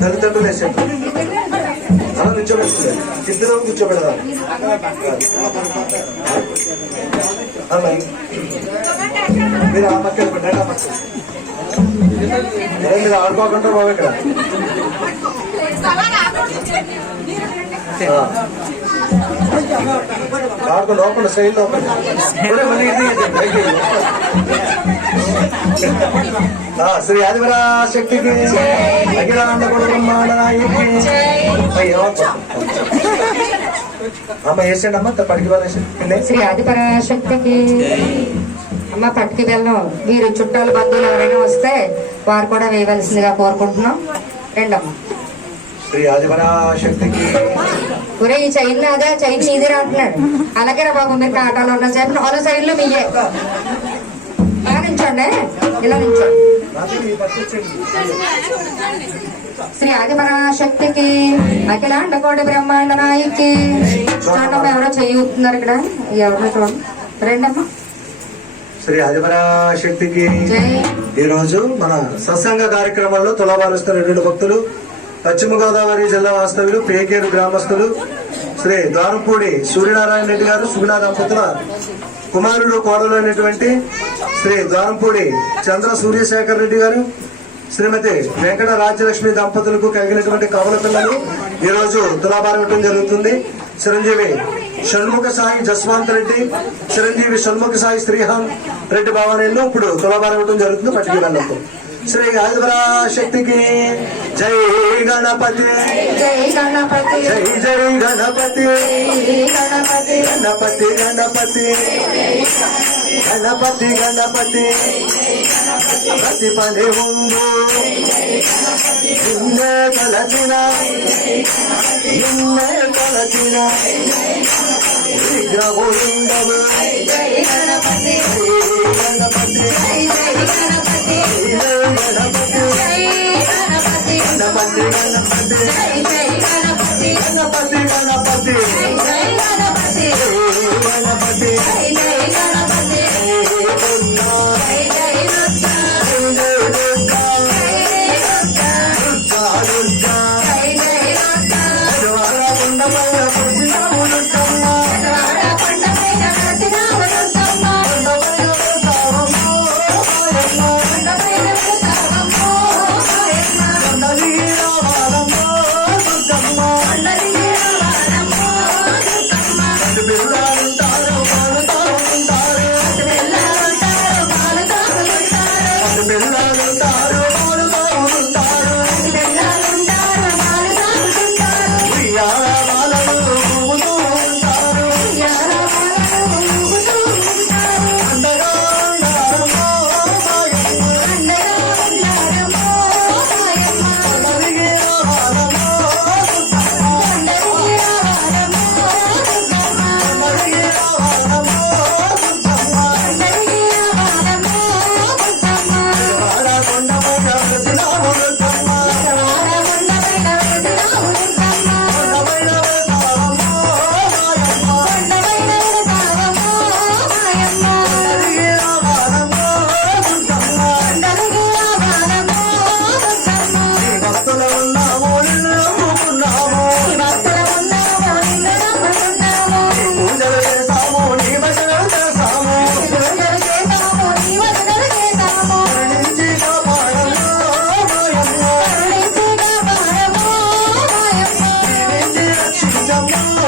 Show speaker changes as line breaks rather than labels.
తల్లిదండ్రులు వేసేట్టు అలా నిల్చోబెడుతుంది ఇద్దరు కూర్చోబెడదాం అలా. మీరు ఆ పక్క వెళ్ళిపోండి ఆ పక్క మీరు ఆడుకోకుండా బాబు ఇక్కడ. ఆడుకో లోపల సైడ్ లోపల శ్రీ ఆదివరా శక్తికి అఖిలాండ కొడు బ్రహ్మాండ నాయకి అయ్యో అమ్మ వేసండి అమ్మ పడికి వాళ్ళేసండి
శ్రీ ఆదిపరాశక్తికి. అమ్మ పట్టుకి వెళ్ళం. వీరు చుట్టాలు బంధువులు ఎవరైనా వస్తే వారు కూడా వేయవలసిందిగా కోరుకుంటున్నాం. రెండమ్మ.
శ్రీ ఆదివరా శక్తికి
ఒరే ఈ చైన్ ఆ చైన్ నీదే అంటున్నాడు. అలాగే రా బాబు మీరు కాటాలో ఉన్న సేపు నాలుగు సైడ్లు మీయే నించోండి ఇలా నించోండి. శ్రీ ఆదిపరాశక్తికి అఖిలాండ కోటి బ్రహ్మాండ నాయకి. చూడమ్మా ఎవరో చెయ్యుతున్నారు ఇక్కడ? ఎవరో చూడండి. రెండమ్మా.
శ్రీ ఆదివరా శక్తికి
జై.
ఈ రోజు మన సత్సంగ కార్యక్రమంలో తులాభారుస్తున్న రెండు భక్తులు పశ్చిమ గోదావరి జిల్లా వాస్తవ్యులు పేకేరు గ్రామస్తులు శ్రీ ద్వారపూడి సూర్యనారాయణ రెడ్డి గారు సుగుణా దంపతుల కుమారుడు కోడలు అయినటువంటి శ్రీ ద్వారంపూడి చంద్ర సూర్యశేఖర్ రెడ్డి గారు శ్రీమతి వెంకట రాజ్యలక్ష్మి దంపతులకు కలిగినటువంటి కవుల పిల్లలు. ఈ రోజు తులాభారం జరుగుతుంది. చిరంజీవి షణ్ముఖ సాయి జస్వంత్ రెడ్డి చిరంజీవి షణ్ముఖ సాయి శ్రీహాన్ రెడ్డి భావనలో ఇప్పుడు తులాభారం జరుగుతుంది. పట్టుకు श्री गजरा शक्ति की।
जय गणपति। जय गणपति।
जय जय गणपति। गणपति गणपति।
गणपति गणपति। गणपति गणपति। पदे
हुंदू। ಹಿಂದೆ ಕಲಚಿನ
ಹಿಂದೆ ಕಲಚಿನ ವಿಗ್ರಹವು
ಹಿಂದವು আছে 감사합니다. জানা